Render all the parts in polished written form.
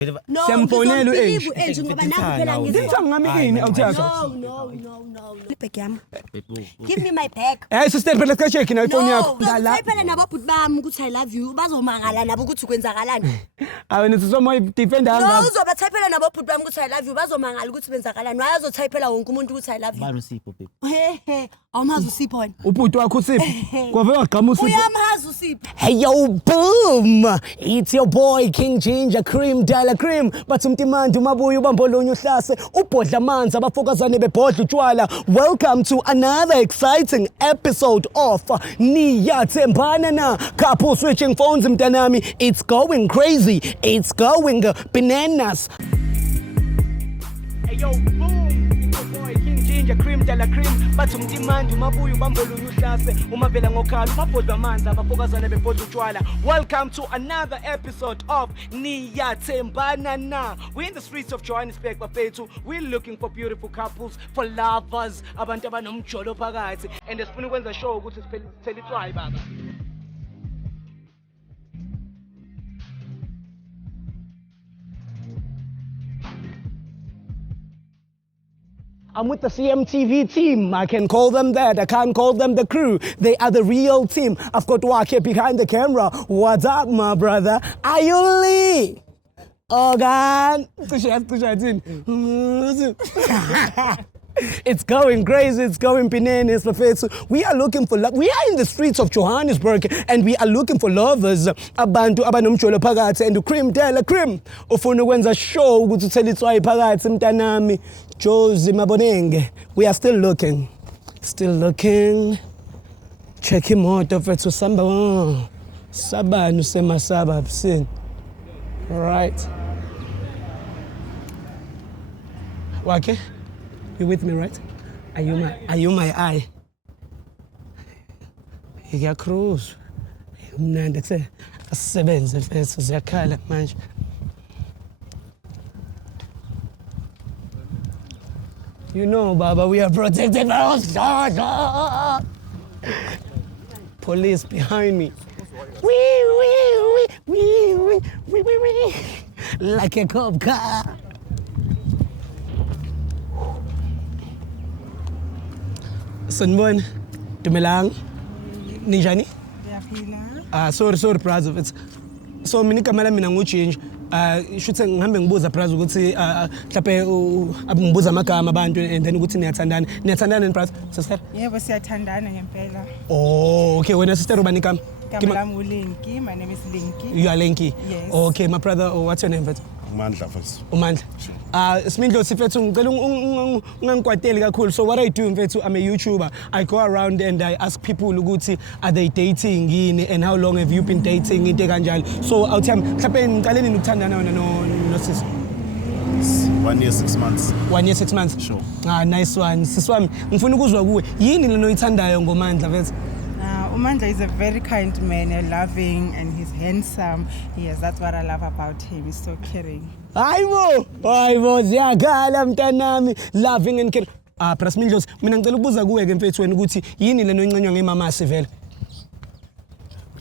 No, Siyamfonela u-Age. u-Age ngoba nakho phela Ngizitha ngami ini awuthatha. No. Bag yami. Give me my bag. Hey sister phela sikacheki na iphone yakho. Ngala. Phela nabo bhuti bami ukuthi I love you bazomangala nabo ukuthi kwenzakalani. Awena sisoma defender No, hanga. uzoba typela nabo bhuti bami ukuthi I love you bazomangala ukuthi benzakalani. Wayazo typela wonke umuntu ukuthi I love you. Balo Sipho baby. He, awumazi uSipho wena. Ubhuti wakho uSipho. Kwave wagqama uSipho. Uyamazi uSipho. Hey yo, boom! It's your boy King Ginger Cream Dala Cream. Bathi umtimandi umabuya ubambolonye uhlase ubhodla amanzi abafokazane bebhodla utshwala. Welcome to another exciting episode of Niyathembana na. Couple switching phones mntanami. It's going crazy. It's going bananas. Hey yo, boom! It's your boy King Ginger Cream Dala Cream. Bathi umtimandi umabuya ubambolonye uhlase umavela ngokhala umabhodla amanzi abafokazane bebhodla utshwala. Welcome to another episode of Niyathembana na. We're in the streets of Johannesburg bafethu. We're looking for beautiful couples, for lovers, abantu abanomjolo phakathi, and sifuna ukwenza show ukuthi sithele itswayi baba. I'm with the CMTV team. I can call them that. I can't call them the crew. They are the real team. I've got Wake behind the camera. What's up, my brother? Ayuli. Oh, God. It's going crazy. It's going bananas. We are looking for love. We are in the streets of Johannesburg and we are looking for lovers. Abantu abanomjolo phakathi and Cream Dala Cream. Ufuna ukwenza show ukuthi uthele itswayi phakathi mntanami. Josie Mabonenge. We are still looking. Still looking. Check him out fethu samba. Sabanu semasaba absin. Right. Wake? You with me, right? Are you my eye? Ya cruise. Mnandi kuse asebenze mfethu ziyakhala manje. You know, Baba, we are protected by us. Police behind me. Wee. Like a cop car. Sanbon, dumelang. Ninjani? Sorry, brother. It's so mini kamera mina nguchange. Shuthe ngihambe ngibuza brother ukuthi mhlawumbe ngibuza amagama abantu and then ukuthi niyathandana brother sister? Yebo siyathandana ngempela. Oh, okay. Wena sister ubani igama? Igama lami uLinki. My name is Linky. You are Linky? Yes. Okay, my brother, what's your name mfethu? Umandla mfethu. Umandla. Smindlo sifethu ngicela ungangikwateli kakhulu. So what I do mfethu, I'm a YouTuber. I go around and I ask people ukuthi are they dating yini and how long have you been dating into kanjalo. So I'll tell mhlawumbe ngiqale nini ukuthandana wena no sis? 1 year 6 months. 1 year 6 months. Sure. Nice one. Siswami ngifuna ukuzwa kuwe yini leno oyithandayo ngoMandla mfethu? Umandla is a very kind man, loving, and he's handsome. Yes, that's what I love about him. He's so caring. Hayibo ziyakhala mntanami, loving and caring. Prasmindlos, mina ngicela ukubuza kuwe ke mfethu wena ukuthi yini leno incanywa ngemamasi vele?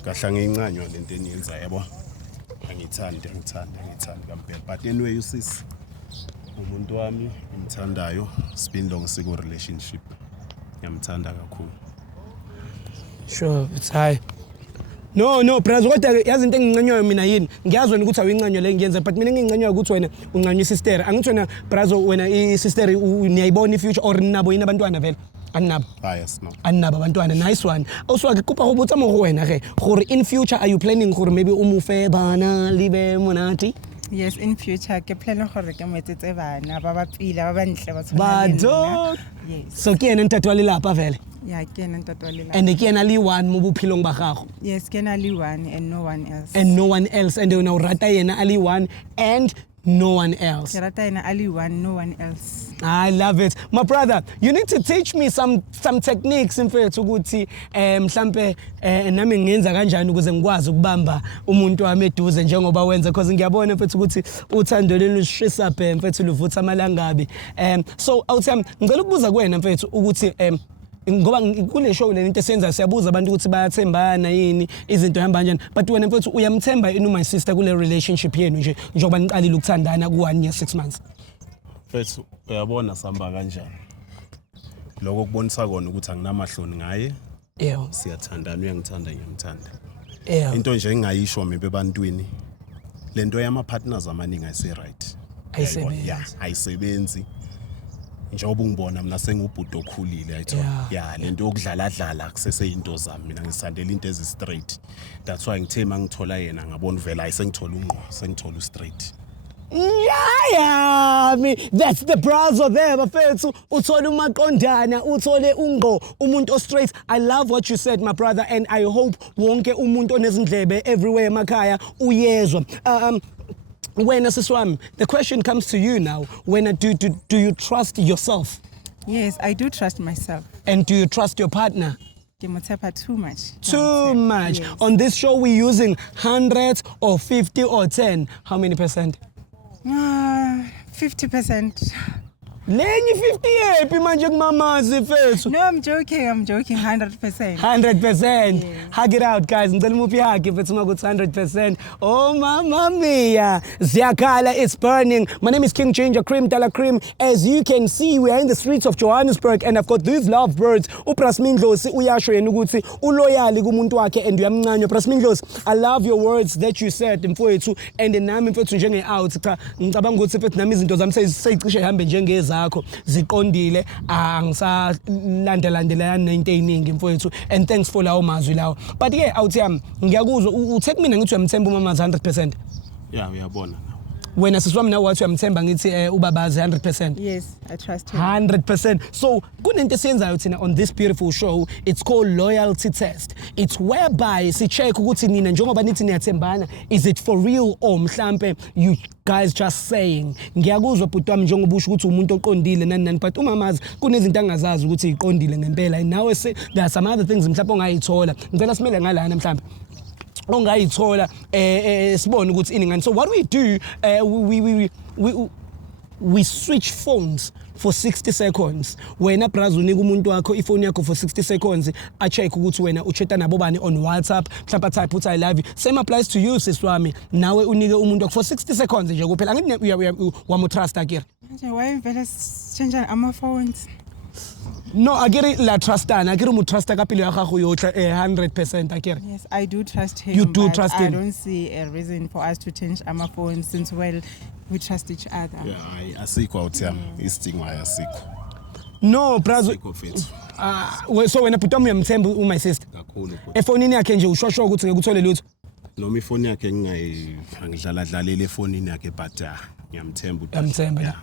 Kahla ngiyincanywa lento eniyenza yabo. Ngithanda kampela. But anyway, you sis. Umuntu wami ngimthandayo, spin long siku relationship. Ngiyamthanda kakhulu. Sure, it's high. No, brother, kodwa yazi into engincanywayo mina yini? Ngiyazi wena ukuthi awuyincanyo le ngiyenza, but mina engincanywayo ukuthi wena unqanywa isister. Angithi wena brother wena isister niyayibona ifuture or nabo yini abantwana vele? Anabo. Yes, no. Anabo abantwana, nice one. Also ke kopa go botsa mo go wena ge, gore in future are you planning gore maybe o mo fe bana libe monati? Yes, in future, ke plan gore ke mo etsetse bana ba bapila ba bantle ba tshwana le nna. Yes. So ke ena ntate wa lelapa vele? Yeah, ke ena ntate wa lelapa. And ke ena le one mo bophelong ba gago? Yes, ke ena le one and no one else. And no one else. And wena o rata yena ali one and no one else. Ke rata yena ali one, no one else. I love it. My brother, you need to teach me some techniques mfethu ukuthi mhlambe nami ngenza kanjani ukuze ngikwazi ukubamba umuntu wami eduze njengoba wenza because ngiyabona mfethu ukuthi uthando lenu shisa phe mfethu luvutha amalangabi. So awuthi ngicela ukubuza kuwena mfethu ukuthi ngoba kule show le into esenza siyabuza abantu ukuthi bayathembana yini izinto ehamba kanjani but wena mfowethu uyamthemba yini my sister kule relationship yenu nje njengoba niqalile ukuthandana ku1 year 6 months Mfethu uyabona sihamba kanjani lokho kubonisa kona ukuthi anginamahloni ngaye yebo siyathandana uyangithanda ngiyamthanda yebo into nje engayisho maybe ebantwini lento yama partners amaningi ayise right Ayisebenzi. ayisebenzi njengoba ungibona mina sengubhuti okhulile ayithola lento yokudlala kusese into zami mina ngisandela into ezi straight that's why ngithe mangithola yena ngabona vela ayisengithola unqo sengithola straight that's the brother there bafethu uthole umaqondana uthole ungqo umuntu straight I love what you said my brother and I hope wonke umuntu onezindlebe everywhere emakhaya uyezwa Wena siswami, the question comes to you now. When do you trust yourself? Yes, I do trust myself. And do you trust your partner? Demotepa too much. Too much. Yes. On this show we're using 100 or 50 or 10. How many percent? 50%. Lenye 50 yepi manje kumamazi fethu. No, I'm joking 100%. 100%. Yes. Hug it out guys. Ngicela muphi hug if it's makuthi 100%. Oh mama mia. Ziyakhala, it's burning. My name is King Ginger Cream Dala Cream. As you can see, we are in the streets of Johannesburg and I've got these lovebirds. uPrasmin Dlosi uyasho yena ukuthi uloyali kumuntu wakhe and uyamncanya. Prasmin Dlosi, I love your words that you said mfowethu and nami mfowethu njenge out cha ngicabanga ukuthi mfowethu nami izinto zami seyicishe ihambe njengeza ziqondile angisalandelandelana nento eyiningi mfowethu and thanks for lawo mazwi lawo but ke awuthi yami ngiyakuzwa uthe kumina ngithi uyamthemba umamazi 100%. uyabona Wena siswami nawe wathi uyamthemba ngithi ubabazi 100%. Yes, I trust him. 100%. So kunento esiyenzayo thina on this beautiful show, it's called loyalty test. It's whereby si check ukuthi nina njengoba nithi niyathembana, is it for real or mhlambe you guys just saying ngiyakuzwa bhuti wami njengoba usho ukuthi umuntu oqondile nani but umamazi kunezinto angazazi ukuthi iqondile ngempela nawe there are some other things mhlawumbe ongayithola ngicela simele ngalana mhlawumbe ongayithola sibone ukuthi iningani. So what we do we switch phones for 60 seconds. Wena brazo unika umuntu wakho ifoni yakho for 60 seconds a check ukuthi wena ucheta nabo bani on WhatsApp mhlawumbe type uthi I love you. Same applies to you siswami. Nawe unike umuntu wakho for 60 seconds nje kuphela angithi wamo trust akira. Why vele change ama phones? No, akiri la trustana, akiri mu trusta ka pele ya gago yotlhe 100% akiri. Yes, I do trust him. You do but trust I him. don't see a reason for us to change our phones since we trust each other. asikho awuthi yami isidingo asikho No, brazo. asikho mfethu So wena bhuti wami uyamthemba my sister. kakhulu Efonini yakhe nje ushosho ukuthi ngekuthole lutho. noma ifoni yakhe ngidlala dlalela efonini yakhe but ngiyamthemba Uyamthemba.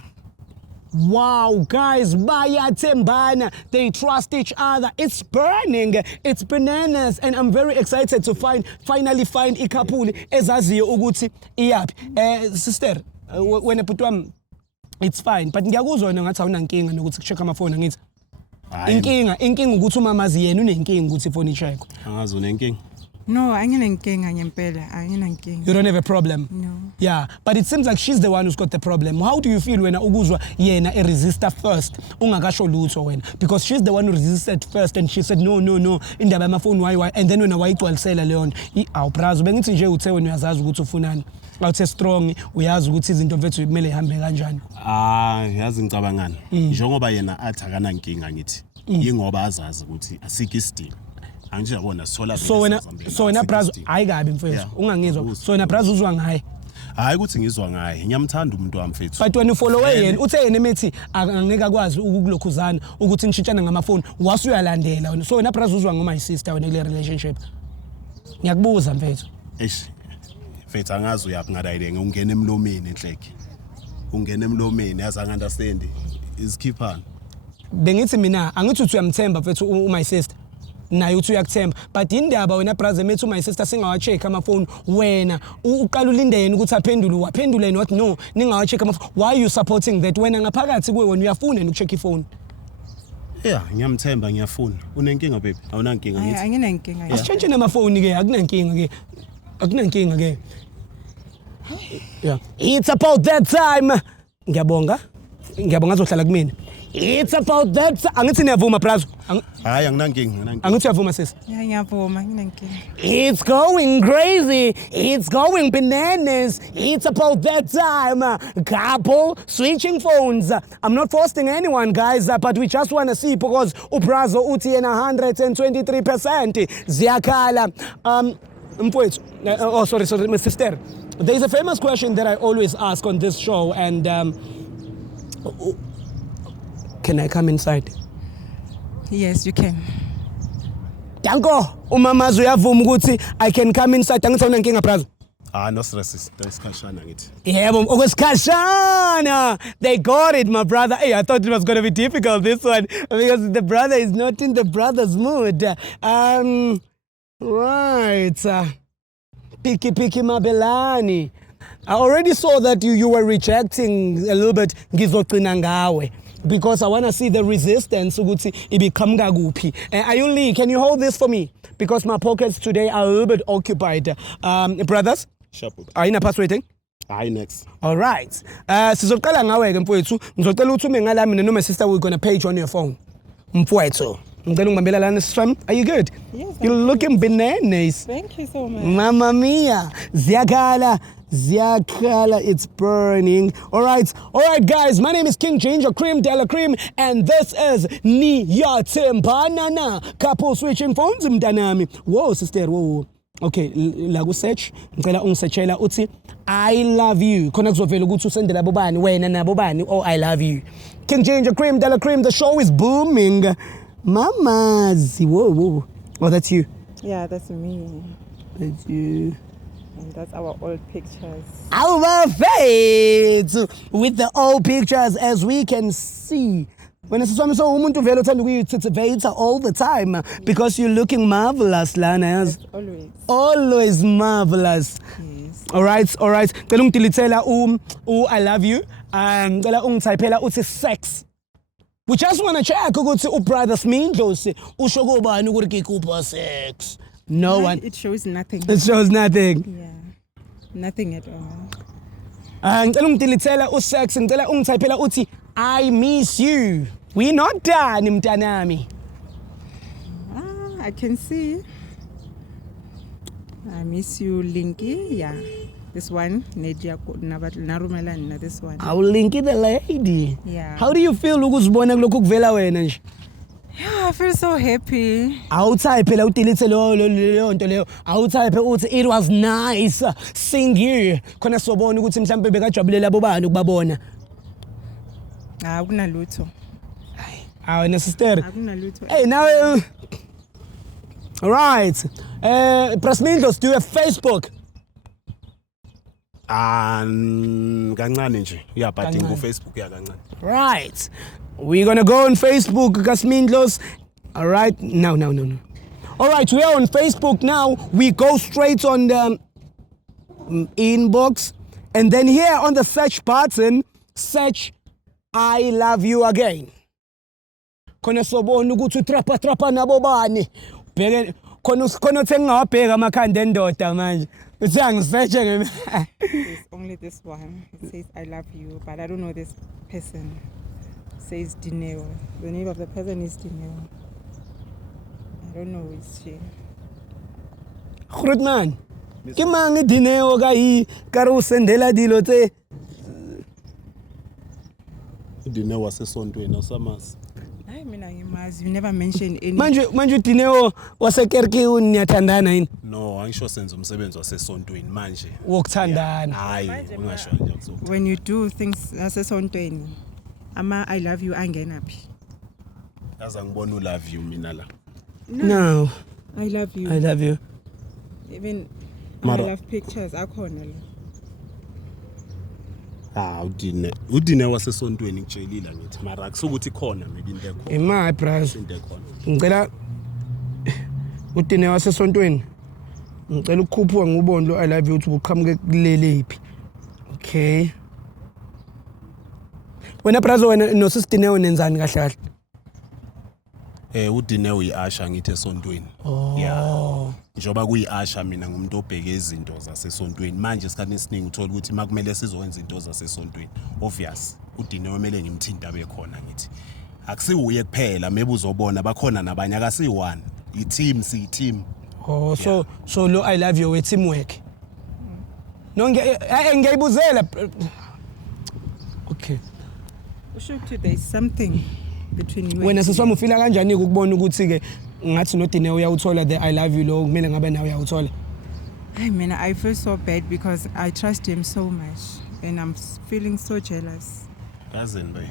Wow, guys, bayathembana. They trust each other. It's burning. It's bananas. And I'm very excited to finally find a couple ezaziyo ukuthi iyapi. Sister, wena bhuti wami it's fine. But ngiyakuzwa wena ngathi awunankinga nokuthi kucheck amafoni ngithi. Inkinga ukuthi umamazi yena unenkinga ukuthi ifoni icheck. angazi unenkinga No, anginankinga ngempela, anginankinga. You don't have a problem? No. Yeah, but it seems like she's the one who's got the problem. How do you feel when ukuzwa yena a resistor first ungakasho lutho wena because she's the one who resisted first and she said no indaba yamafoni why and then wena wayigcwalisela leyo nto awubrazo bengithi nje uthe wena uyazazi ukuthi ufunani awuthe strong uyazi ukuthi izinto mfethu kumele ihambe kanjani yazi ngicabangani njengoba yena athi akanankinga ngithi yingoba azazi ukuthi asikho isidingo anje yabona sola so wena brazo ayikabi mfethu ungangizwa so wena brazo uzwa ngaye hayi ukuthi ngizwa ngaye ngiyamthanda umuntu wami mfethu but when you follow yena uthe yena methi angeke akwazi ukukulokhuzana ukuthi nishintshana ngamafoni wasuyalandela wena so wena brazo uzwa ngoma my sister wena kule relationship ngiyakubuza mfethu mfethu angazi uyapi ngadayile ngungena emlomeni enhleke ungena emlomeni yazi understand isikhiphana bengithi mina angithi uthi uyamthemba mfethu my sister naye uthi uyakuthemba but indaba wena brother methi my sister singawacheck amafoni wena uqala ulinde yena ukuthi aphendule waphendula yena wathi no ningawacheck amafoni why you supporting that wena ngaphakathi kuwe wena uyafuna ukucheck ifoni ngiyamthemba ngiyafuna unenkinga baby awunankinga ngithi Anginankinga. asichange namafoni ke akunankinga ke yeah it's about that time ngiyabonga azohlala kumina It's about that. Angithi niyavuma brazo. Hayi anginankinga. Angithi uyavuma sis. Yeah, ngiyavuma, nginenkinga. It's going crazy. It's going bananas. It's about that time. Couple switching phones. I'm not forcing anyone, guys, but we just want to see because uBrazo uthi yena 123%. Ziyakhala. Mfowethu. Oh, sorry, my sister. There's a famous question that I always ask on this show, and can I come inside? Yes, you can. Danko, umamazi uyavuma ukuthi I can come inside. Angithi unenkinga brazo. No stress, isikhashana ngithi. Yebo, okwesikhashana. They got it, my brother. Hey, I thought it was going to be difficult, this one, because the brother is not in the brother's mood. Right. Picky Mabelani. I already saw that you were rejecting a little bit ngizogcina ngawe because I want to see the resistance ukuthi ibiqhamuka kuphi. Ayun Lee, can you hold this for me? Because my pockets today are a little bit occupied. Brothers? Sharp. Ayina pass waiting? Hayi next. All right. Sizoqala ngawe ke mfowethu. Ngizocela ukuthi ume ngala mina no my sister we're going to page on your phone. Mfowethu. Ngicela ungibambela lana stream. Are you good? Yes. You're looking bananas. Thank you so much. Mamma mia. Ziyakhala, it's burning. All right, guys. My name is King Ginger Cream de la Cream, and this is Niyathembanana. Couple switching phones, mntanami. Whoa, sister, whoa. Okay, la ku search. Ngicela ungisearchela uthi I love you. Khona kuzovela ukuthi usendela bobani wena nabobani. Oh, I love you. King Ginger Cream de la Cream. The show is booming. Mamas. Whoa. Oh, that's you. Yeah, that's me. That's you. And that's our old pictures. Our face with the old pictures, as we can see. When it's so umuntu vele uthanda ukuyithitivate all the time because you're looking marvelous, Lana. Always marvelous. Yes. All right. Cela ungidilithela I love you. Cela ungithayipela uthi sex. We just want to check ukuthi ubrother Smindlozi usho kubani ukuthi kikupha sex. No one. It shows nothing. It shows nothing. Yeah. Nothing at all. Ngicela ungidilithela usex, ngicela ungithayipela uthi I miss you. We not done, mntanami. I can see. I miss you, Linky. Yeah. This one, Nedia Narumelana, this one. I will link the lady. Yeah. How do you feel ukuzibona kulokhu kuvela wena nje? Yeah, I feel so happy. Awuthayiphe la udelete leyo nto leyo. Awuthayiphe uthi it was nice seeing you. Khona sobona ukuthi mhlambe bekajabulela bobani ukubabona. Akunalutho. Hayi sister. Akunalutho. Hey, now all right. Prasmindlos, do you have Facebook? Kancane nje. Yeah, but Kancane. Facebook ya kancane. Right. We're going to go on Facebook, Kasmindlos. All right. No. All right, we are on Facebook now. We go straight on the inbox. And then here on the search button, search I love you again. Khona sobona ukuthi utrapa nabo bani. Bheke khona thengingawabheka amakhanda endoda manje. Uthi angisearche ngemi. There's only this one. It says I love you, but I don't know this person. It says Dineo. The name of the person is Dineo. I don't know who is she. Groot man. Ke mang Dineo ka re o sendela dilo tse Dineo wasesontweni osamazi. I mean, you never mentioned any. manje Dineo wasekerke uniyathandana yini? No, angisho senza umsebenzi wasesontweni manje. Wokuthandana. Hayi, ungasho nje kuzokuthi. When you do things asesontweni, I love you angena phi? Yaza ngibona ulove you mina la. No. I love you. I love you. Even Mara. I love pictures akhona la. Udine wasesontweni ngitshelila ngithi mara akusukuthi khona maybe into ekhona. My brother. Into ekhona. Ngicela udine wasesontweni. Ngicela ukukhuphuka ngubondlo I love you ukuthi uqhamuke kulelephi. Okay. Wena brother wena no sisidine nenzani kahle kahle? Udine uyiasha ngithi esontweni. Yeah. Njoba kuyiasha mina ngumuntu obheke izinto zasesontweni. Manje isikhathi esiningi uthola ukuthi makumele sizokwenza izinto zasesontweni. Obvious. Udine kumele ngimthinta bekhona ngithi. akusiwuye kuphela maybe uzobona bakhona nabanye akasiyi-one i-team siyi-team. Oh so lo I love you we teamwork. No ngiyayibuzela. Okay. Usho ukuthi there is something between you. Wena siswami ufila kanjani ukubona ukuthi ke ngathi noDine uyawuthola the I love you lo kumele ngabe nawe uyawuthola? I mean, I feel so bad because I trust him so much and I'm feeling so jealous. Cousin baby.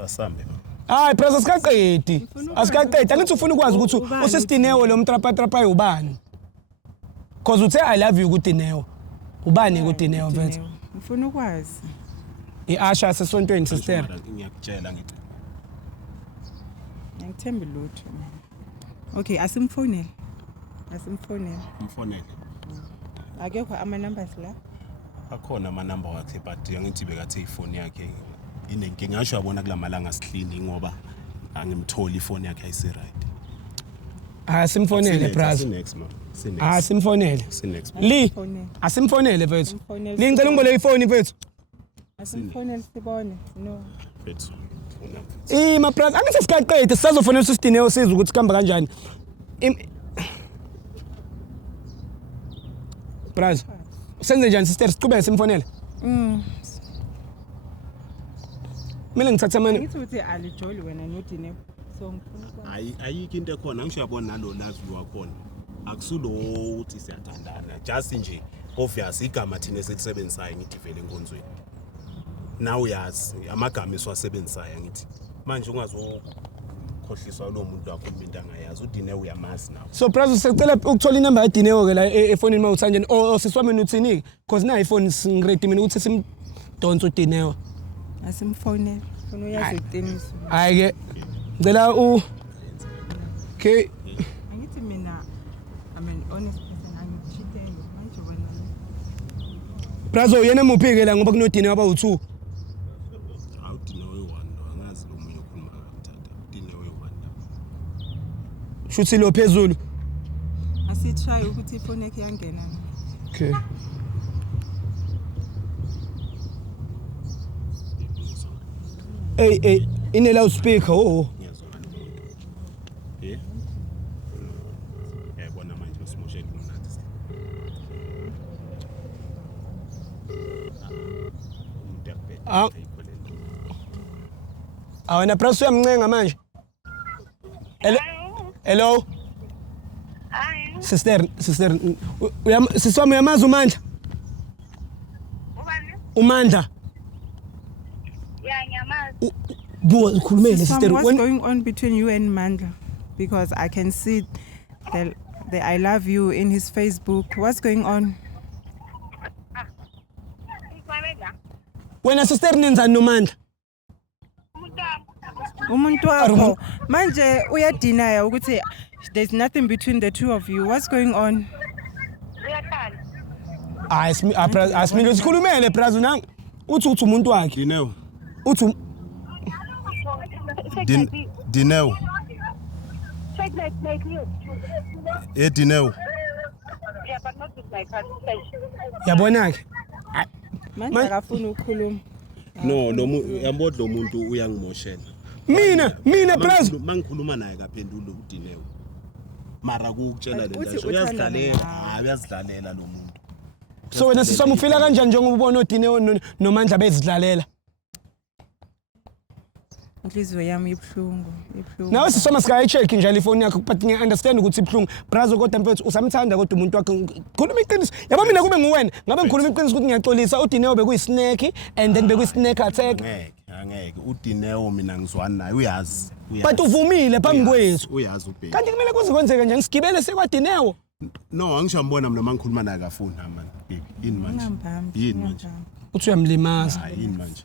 Asambe. Hayi press asikaqedi. Asikaqedi. Angithi ufuna ukwazi ukuthi usisidinewo lo mtrapa ubani? Because uthe I love you kuDinewo. Ubani kuDinewo mfethu? Ufuna ukwazi. I-Asha sesontweni sister. Ngiyakutshela ngithi. Ngithemba lutho. Okay, asimfonele. Umfonele. Akekho ama numbers la. Akhona amanamba wakhe but angithi bekathi ifoni yakhe inenkinga ngisho yabona kulamalanga sihlini ngoba angimtholi ifoni yakhe ayisi right. Simfonele brother. Sinext man. Simfonele. Sinext. Li, asimfonele mfethu. Li ngicela ungibole ifoni mfethu. Asimfonele sibone. No. Mfethu. Ma brother, angithi siqaqede sisazofonela usisidinewo sizwe ukuthi kuhamba kanjani. Brother. Senze njani sister siqhubeke simfonele? Mina ngithatha manje. Ngithi uthi alijoli wena noDine. So ngifuna ayikho into ekhona ngisho yabona nalo love wakhona akusulo uthi siyathandana just nje obvious igama thina eselisebenzisayo ngithi vele enkonzweni now uyazi amagama esiwasebenzisayo ngithi manje ungazokhohliswa lo muntu wakho into angayazi uDine uyamazi nawe. So brother sicela ukuthola inamba yaDinewo ke la efonini mawuthanjeni siswami uthini because na iPhone singiready mina ukuthi simdonse uDinewo. asimfonele. Ufuna uyazi iqiniso. Hayi ke ngicela okay. Angithi mina I'm an honest person angikuchithele manje wena. Brother yena muphi ke la ngoba kunoDine waba u2. Awudine we-one angazi lo munye okhuluma ngakuthatha uDine we-one. Shuthi lo phezulu. Asitry ukuthi ifoni yakhe yangena. Okay. Hey, ine loudspeaker Ngiyazona lo muntu. Yabona manje usimoshela umnathi. Umuntu yakubhetha ikoleni. Awena press uyamncenga manje. Hello. Hi. Sister, siswami uyamazi uMandla? Ubani? uMandla. Yeah, ngiyamazi. Buwa ukhulumele sister. What's going on between you and Mandla? Because I can see the I love you in his Facebook. What's going on? Ngiyabela. Wena sister nenzani noMandla? Umuntu wakho manje uyadeny ukuthi there's nothing between the two of you. What's going on? Uyathanda. Asmilo sikhulumele brother nang. Uthi umuntu wakhe. Dinewo. Uthi Dinewo. Check like you. Dinewo. Yeah, but not with my conversation. yabona ke. Manje akafuna ukukhuluma. No, yambona lo muntu uyangimoshela. Mina brother. Mangikhuluma naye kaphendula uDinewo. Mara ukutshela le Uthi nto uthandana uyazidlalela, nawe. uyazidlalela lo muntu. So wena siswami ufila kanjani njengoba ubona uDinewo noMandla bezidlalela? Inhliziyo yami ibhlungu. Nawe sisoma sikayicheck njalo ifoni yakho but ngiya understand ukuthi ibhlungu brother kodwa mfethu usamthanda kodwa umuntu wakhe khuluma iqiniso yabo mina kube nguwena ngabe ngikhuluma iqiniso ukuthi ngiyaxolisa uDinewo bekuyisnack and then bekuyisnack attack Angeke uDinewo mina ngizwana naye uyazi. but uvumile phambi kwethu Uyazi ubheki. kanti kumele kuzikwenzeke njani sigibele sekwaDinewo No, angishambona mina mangikhuluma naye kafuni man. Yini manje? Yini manje? uthi uyamlimaza Hayi yini manje?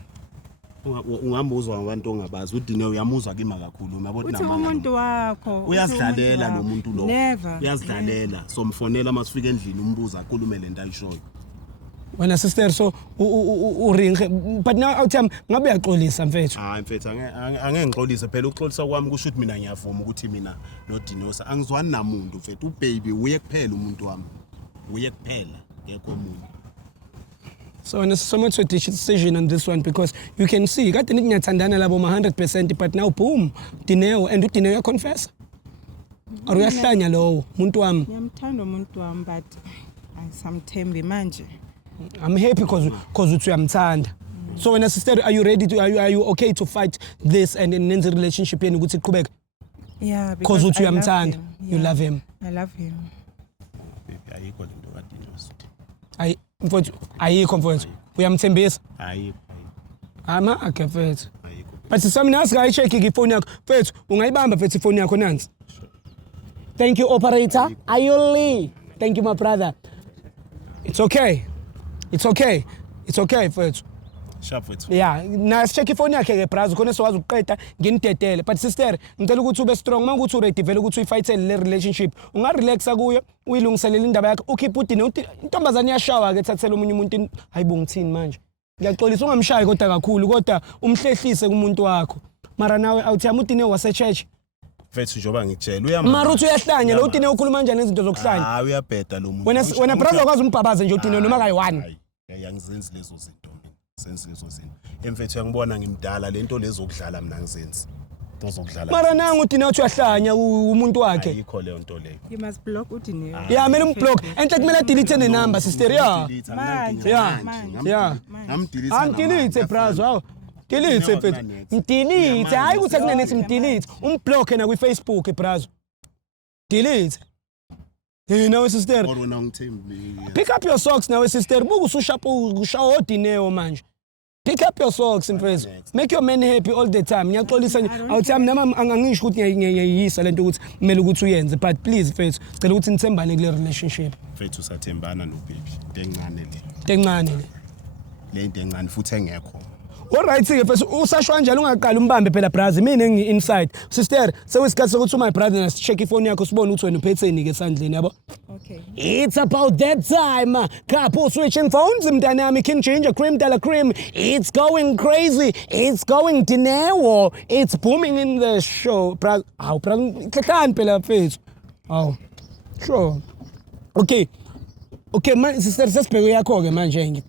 Ungambuzwa ngabantu ongabazi uDinewo uyamuzwa kima kakhulu uyabona Uthi umuntu wakho. uyazidlalela lo muntu lo. Never. Uyazidlalela somfonela masifika endlini umbuza akhulume lento ayishoyo. wena sister so uringe but now awuthi ngabe uyaxolisa mfethu Hayi mfethu angeke ngixolise phela ukuxolisa kwami kusho ukuthi mina ngiyavuma ukuthi mina noDinewo angizwani namuntu mfethu ubaby uye kuphela umuntu wami. Uye kuphela ngekho umuntu. So when it's somewhat a decision on this one because you can see got the ngiyatsandana labo 100% but now boom Dineo and Dineo confess. Or uyahlanya lo umuntu wami. Ngiyamthanda umuntu wami but ayisamthembi manje. I'm happy because uyamthanda. So when sister are you ready to are you okay to fight this and in the relationship yenu ukuthi iqhubeke? Yeah, because uyamthanda. You love him. I love him. Ayikho lento kadinyo. Ayi mfowethu ayikho mfowethu. Uyamthembisa? Ayikho. Ama akafethu. Ayikho. But something else guy check ifoni yakho. Mfowethu ungayibamba mfowethu ifoni yakho nansi. Thank you operator. Ayoli. Thank you my brother. It's okay. It's okay. It's okay mfowethu. Sharp with. Yeah, na check ifoni yakhe ke brazo khona sowazi ukuqeda nginidedele. But sister, ngicela ukuthi ube strong mangukuthi uready vele ukuthi uyifightele le relationship. Unga relaxa kuyo, uyilungiselela indaba yakhe. Ukhipha udine intombazane iyashawa ke thathela umunye umuntu hayibo ngithini manje. Ngiyaxolisa ungamshayi kodwa kakhulu kodwa umhlehlise kumuntu wakho. Mara nawe awuthiyama udine wase church. Mfethu njoba ngitshela uyama. Mara uthi uyahlanya lo udine ukhuluma kanjani izinto zokuhlanya. Uyabheda lo muntu. Wena brother ukwazi umbhabaze nje udine noma kayi1. Yangizenzi lezo zinto mina. Senze lezo zinto. Emfethu uyangibona ngimdala lento lezokudlala mina ngizenzi. Into zokudlala. Mara nangu udine uthi uyahlanya umuntu wakhe. Ayikho leyo nto leyo. You must block Udineo. Yeah, mele umblock. Enhle kumele delete the number sister yeah. Yeah. Delete brazo. Delete mfethu. Delete. Hayi ukuthi akunenethi mdelete. Umblock na ku Facebook brazo. Delete. Hey now sister. Pick up your socks now sister. Buku usushapo ushawo Dineo manje. Pick up your socks mfethu. Make your man happy all the time. Ngiyaxolisa awuthi nami angisho ukuthi ngiyayisa lento ukuthi kumele ukuthi uyenze but please mfethu cela ukuthi nithembane kule relationship. Mfethu sathembana no baby. Ntencane le. Ntencane le. Le into encane futhi engekho. Alright ke mfethu usashwa njalo ungaqala umbambe phela brazi mina ngi inside. Sister sewesikhathi sokuthi my brother na check ifoni yakho sibone ukuthi wena uphetheni ke esandleni yabo. Okay. It's about that time. Couple switching phones mntanami King Ginger Cream Dala Cream. It's going crazy. It's going Dineo. It's booming in the show. Brazi hlekani phela mfethu. Aw. Sure. Okay. Okay man sister sesibheke yakho ke manje ngi.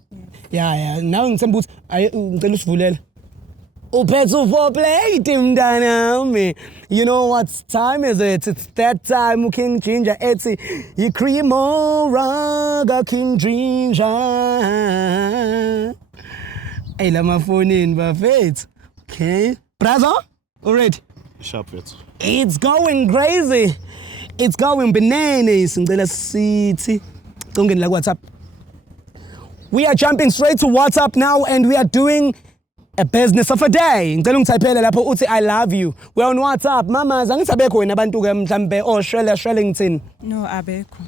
Yeah, now ngithemba ukuthi ngicela usivulele. Uphethu for plate mntanami. You know what time is it? It's that time King Ginger ethi yiCreamo raga King Ginger. Hey lama phone in bafethu. Okay. Brother? Already. Sharp it. It's going crazy. It's going bananas. Ngicela sithi congeni la WhatsApp. We are jumping straight to WhatsApp now and we are doing a business of a day. Ngicela ungithaphele lapho uthi I love you. We're on WhatsApp. Mama zangithi abekho wena abantu ke mhlambe shwele ngithini. No, abekho.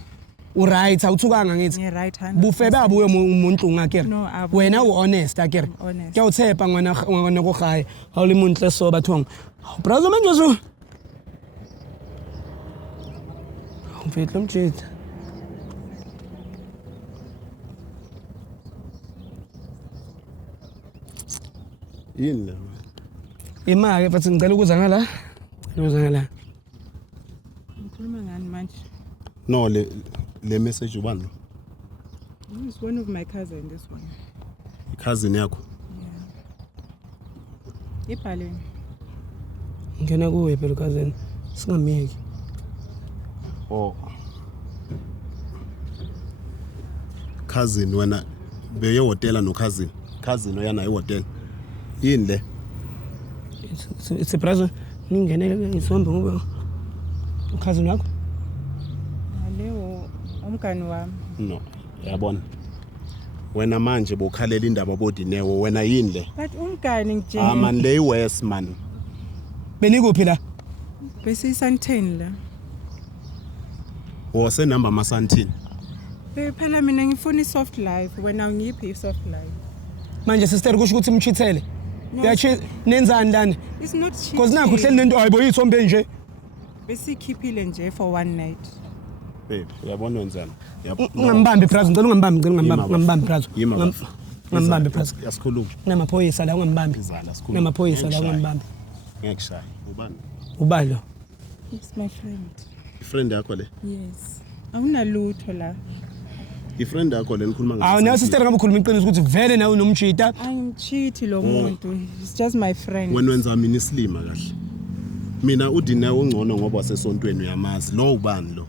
Uright awuthukanga ngithi. Yeah, right hand. Bufebe abuye umuntu ngakere. No, abuye. Wena uHonest akere. Honest. Kuyawuthepa ngwana kogayi. Awuli muntu leso bathonga. Brother manje uzu. Mfethu mjita. Yini la? Imake futhi ngicela ukuza ngala. Ukuza ngala. Ngikhuluma ngani manje? No le message ubani? It's one of my cousin this one. Cousin yakho. Ibhaleni. Ngena kuwe phela cousin. Singameki. Oh. Cousin wena beye hotel no cousin. Cousin oyana ehotel. Yini le? It's a brother. Ningenele ngisombe ngoba cousin wakho. Leyo umkani wami. No, yabona. Wena manje bokhalela indaba boDineo wena yini le? But umkani ngije. Man le West man. Benikuphi la? Bese isanteni la. Wose number masantini. Phela mina ngifuna isoft life wena ungiphi isoft life. Manje sister kusho ukuthi umchithele. Uyachi nenzani lana? It's not cheap. Because nakho uhleli nento hayibo yithombe nje. Bese ikhiphile nje for one night. Babe, uyabona wenzani? Ungambambi brother, ngicela ungambambi brother. Ngambambi brother. Yasikhuluma. Namaphoyisa la ungambambi. Izala sikhuluma. Namaphoyisa la ungambambi. Ngekushaya. Ubani? Ubani lo? It's my friend. Friend yakho le? Yes. Awunalutho la. i-friend yakho le nikhuluma Awu nawe sister ngabe ukhuluma iqiniso ukuthi vele nawe unomchita. Angimcheat lo muntu. He's just my friend. wena wenza mina islima kahle mina uDinewo ongcono ngoba wasesontweni uyamazi lo ubani lo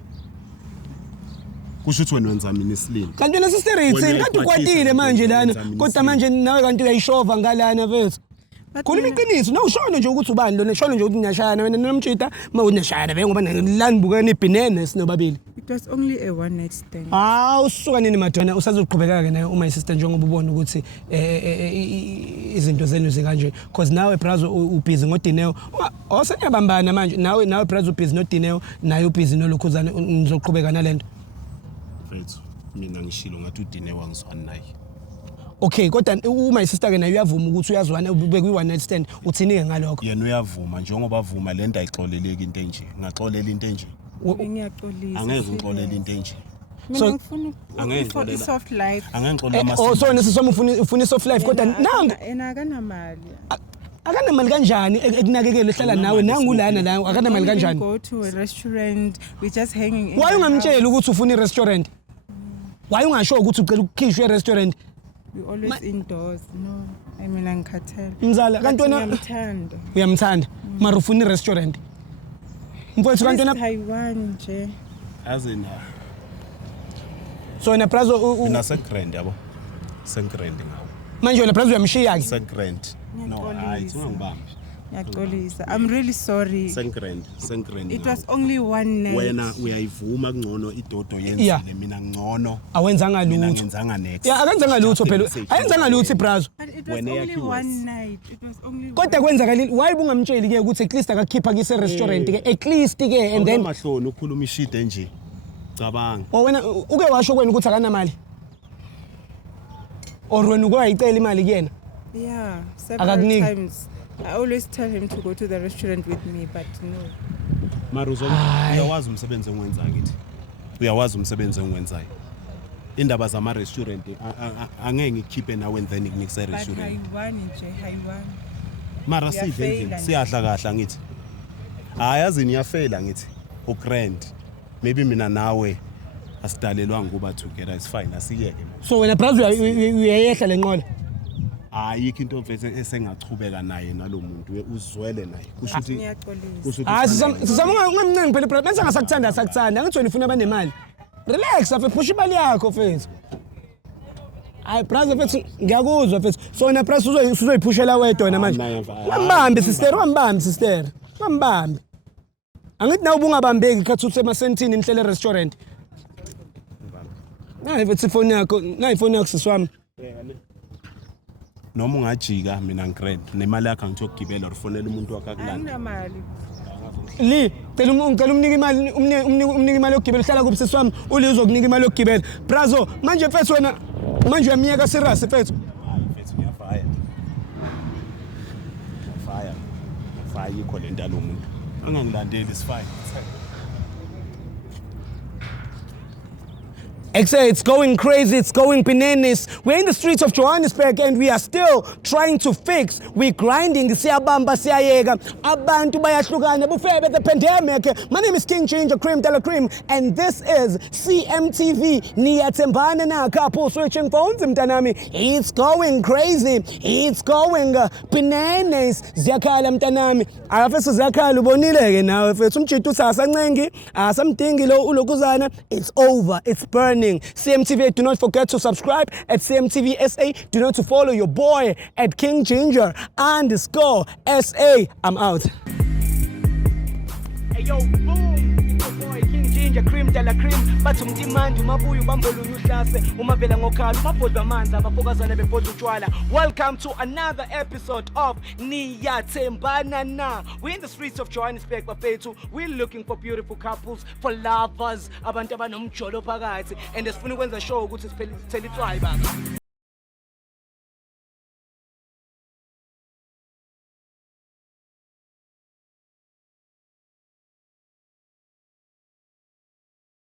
kusho ukuthi wena wenza mina islima Kanti wena sister ithini kanti ukwatile manje lana kodwa manje nawe kanti uyayishova ngalana mfethu. Khuluma iqiniso na ushona nje ukuthi ubani lona shona nje ukuthi ngiyashayana wena nomchita mawunashayana vele ngoba lani bukene ibhinene sinobabili. It was only a one night stand. Usuka nini madonna usazoqhubeka ke naye uma sister njengoba ubona ukuthi izinto zenu zikanje because nawe brazo ubhizi ngoDinewo oseyabambana manje nawe brazo ubhizi noDinewo naye ubhizi nolokhuzana nizoqhubeka nalento. mfethu mina ngishilo ngathi uDinewo angizwani naye Okay kodwa uma sister ke naye uyavuma ukuthi uyazwana ube kwi one night stand uthini ke ngalokho. yena uyavuma njengoba avuma lento ayixoleleki into enje ngaxolela into enje Ngiyaxolisa. angeke ngixolele into enje Mina ngifuna angeke for ngixolele soft life. angeke ngixolele amasiko So nesisoma ufuna soft life kodwa nangu Ena akanamali. akanamali kanjani ekunakekela ehlala nawe nangulana la akanamali kanjani. Go to a restaurant, we just hanging in. Why the ungamtshela house. ukuthi ufuna i-restaurant? Why ungasho ukuthi ucela ukukhishwa e-restaurant? We always indoors. No. I mean angikhathele. Mzala kanti wena Ngiyamthanda. uyamthanda mara ufuna i-restaurant. Mfowethu kanti wena Taiwan nje. azina so wena brazo mina segrand yabo segrand ngawo manje wena brazo uyamshiya ke. segrand no hayi Ngiyaxolisa. ungangibambi Ngiyaxolisa. I'm really sorry. segrand It was only one night. wena uyayivuma kungcono idodo Yeah. yenzile mina ngcono Awenzanga mina lutho. ngenzanga next Ya akenzanga lutho phela. Ayenzanga lutho ibrazo. But it was Wena only yakhe one worse. night. It was only Kodwa kwenzakalile why bungamtsheli ke ukuthi at least akakhipha kise restaurant ke at least ke and then mahloni ukhuluma ishide nje cabanga wena uke washo kwena ukuthi akanamali. Or wena uke wayicela imali kuyena. Yeah, several Akakuniki? times. I always tell him to go to the restaurant with me, but no. Maruzo uyawazi umsebenzi engiwenzayo ngithi uyawazi umsebenzi engiwenzayo indaba zama restaurant angeke ngikhiphe nawe and then nginikuse But restaurant hayiwani nje, hayiwani. mara Uyafeyila sidle endlini nje. siyadla kahle ngithi ayazi niyafela ngithi ugrand maybe mina nawe asidalelwanga kuba together is fine asiyeke So wena brazo uyayehla lenqola. ayikho into mfethu esengachubeka naye nalomuntu uzwele naye kusho ukuthi Ngiyaxolisa. Sizama ungamncengi phela brazo bese ngasakuthanda sakuthanda angithi wena ufuna abanemali. Relax afe push imali yakho mfethu. Hayi brazo mfethu ngiyakuzwa mfethu. So wena brazo uzoyiphushela wedwa wena manje. Wambambe sister. Wambambe. Angithi nawe ubungabambeki khathi usemasentini nihlele restaurant. Hayi mfethu ifoni yakho, nayi ifoni yakho siswami. noma ungajika mina ngigrand nemali yakho ngithokugibela ufonela umuntu wakhe akulanda Anginamali. Li, cela umnika imali, umnika imali yokugibela hlala kuphi siswami, uli uzokunika imali yokugibela. Brazo, manje mfethu wena manje uyamiyeka serious mfethu. hayi mfethu ngiyafaya ikho lento yalomuntu angangilandeli isifaya It's going crazy, it's going bananas. We're in the streets of Johannesburg and we are still trying to fix. We're grinding, siyabamba, siyayeka. Abantu bayahlukana, bufebe the pandemic. My name is King Ginger Cream de la Cream and this is CMTV. Niyathembana na couple switching phones mtanami. It's going crazy. It's going bananas. Ziyakhala mtanami. Afese ziyakhala ubonile ke nawe mfethu umjito usasancengi, asamdingi lo ulokuzana. It's over. It's burning. CMTV, do not forget to subscribe at CMTV SA. Do not to follow your boy at King Ginger _SA. I'm out. Hey yo, boom! It's your boy King Ginger Cream de la Cream. Bathi umdimandi umabuya ubambolunya uhlase umavela ngokhala umabhodwa amanzi abafokazana bebhodwa utshwala. Welcome to another episode of Niyathembana Na. We're in the streets of Johannesburg bafethu. We're looking for beautiful couples, for lovers, abantu abanomjolo phakathi and sifuna ukwenza show ukuthi sithele itswayi baba.